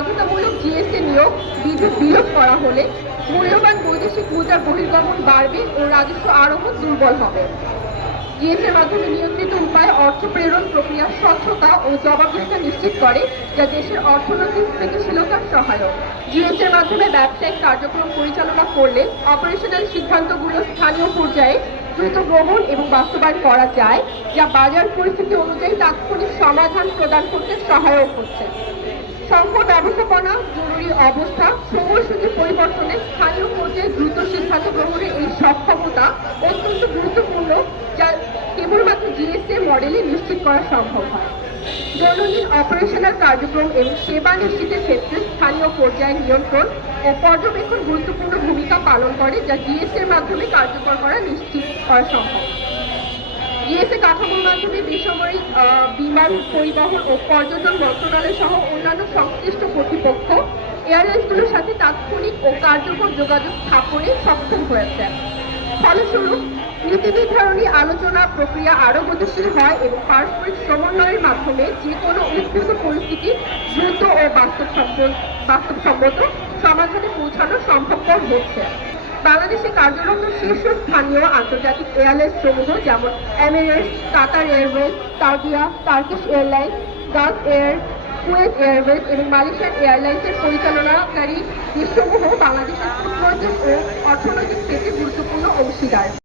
বাধ্যতামূলক জিএসএ নিয়োগ, বিধি বিলোপ করা হলে মূল্যবান বৈদেশিক মুদ্রার বহির্গমন বাড়বে ও রাজস্ব আরোহণ দুর্বল হবে। জিএসের মাধ্যমে নিয়ন্ত্রিত উপায়ে অর্থ প্রেরণ প্রক্রিয়ার স্বচ্ছতা ও জবাবদিহিতা নিশ্চিত করে, যা দেশের অর্থনৈতিক স্থিতিশীলতার সহায়ক। জিএসের মাধ্যমে ব্যবসায়িক কার্যক্রম পরিচালনা করলে অপারেশনাল সিদ্ধান্তগুলো স্থানীয় পর্যায়ে দ্রুত গ্রহণ এবং বাস্তবায়ন করা যায়, যা বাজার পরিস্থিতি অনুযায়ী তাৎক্ষণিক সমাধান প্রদান করতে সহায়ক হচ্ছে। সংকট ব্যবস্থাপনা, জরুরি অবস্থা, সময়সূচি পরিবর্তনে স্থানীয় পর্যায়ে দ্রুত সিদ্ধান্ত গ্রহণের এই সক্ষমতা অত্যন্ত গুরুত্বপূর্ণ, যা কেবলমাত্র জিএসএ মডেলে নিশ্চিত করা সম্ভব হয়। দৈনন্দিন অপারেশনাল কার্যক্রম এবং সেবা নিশ্চিতের ক্ষেত্রে স্থানীয় পর্যায়ে নিয়ন্ত্রণ ও পর্যবেক্ষণ গুরুত্বপূর্ণ ভূমিকা পালন করে, যা জিএসএর মাধ্যমে কার্যকর করা নিশ্চিত করা সম্ভব। ইএসএ কাঠামোর মাধ্যমে বেসামরিক বিমান পরিবহন ও পর্যটন মন্ত্রণালয় সহ অন্যান্য সংশ্লিষ্ট কর্তৃপক্ষ, এয়ারলাইন্সগুলোর সাথে তাৎক্ষণিক ও কার্যকর যোগাযোগ স্থাপনে সক্ষম হয়েছে। ফলস্বরূপ, নীতি নির্ধারণী আলোচনা প্রক্রিয়া আরও গতিশীল হয় এবং পারস্পরিক সমন্বয়ের মাধ্যমে যে কোনো উদ্ভূত পরিস্থিতি দ্রুত ও বাস্তবসম্মত বাস্তবসম্মত সমাধানে পৌঁছানো সম্ভবপর হচ্ছে। বাংলাদেশে কার্যরত শীর্ষস্থানীয় আন্তর্জাতিক এয়ারলাইন্স সমূহ যেমন Emirates, Qatar Airways, Saudia, Turkish Airlines, Gulf Air, Kuwait Airways এবং মালয়েশিয়ান এয়ারলাইন্সের পরিচালনাকারী দেশসমূহ বাংলাদেশের কূটনৈতিক ও অর্থনৈতিক ক্ষেত্রে গুরুত্বপূর্ণ অংশীদার।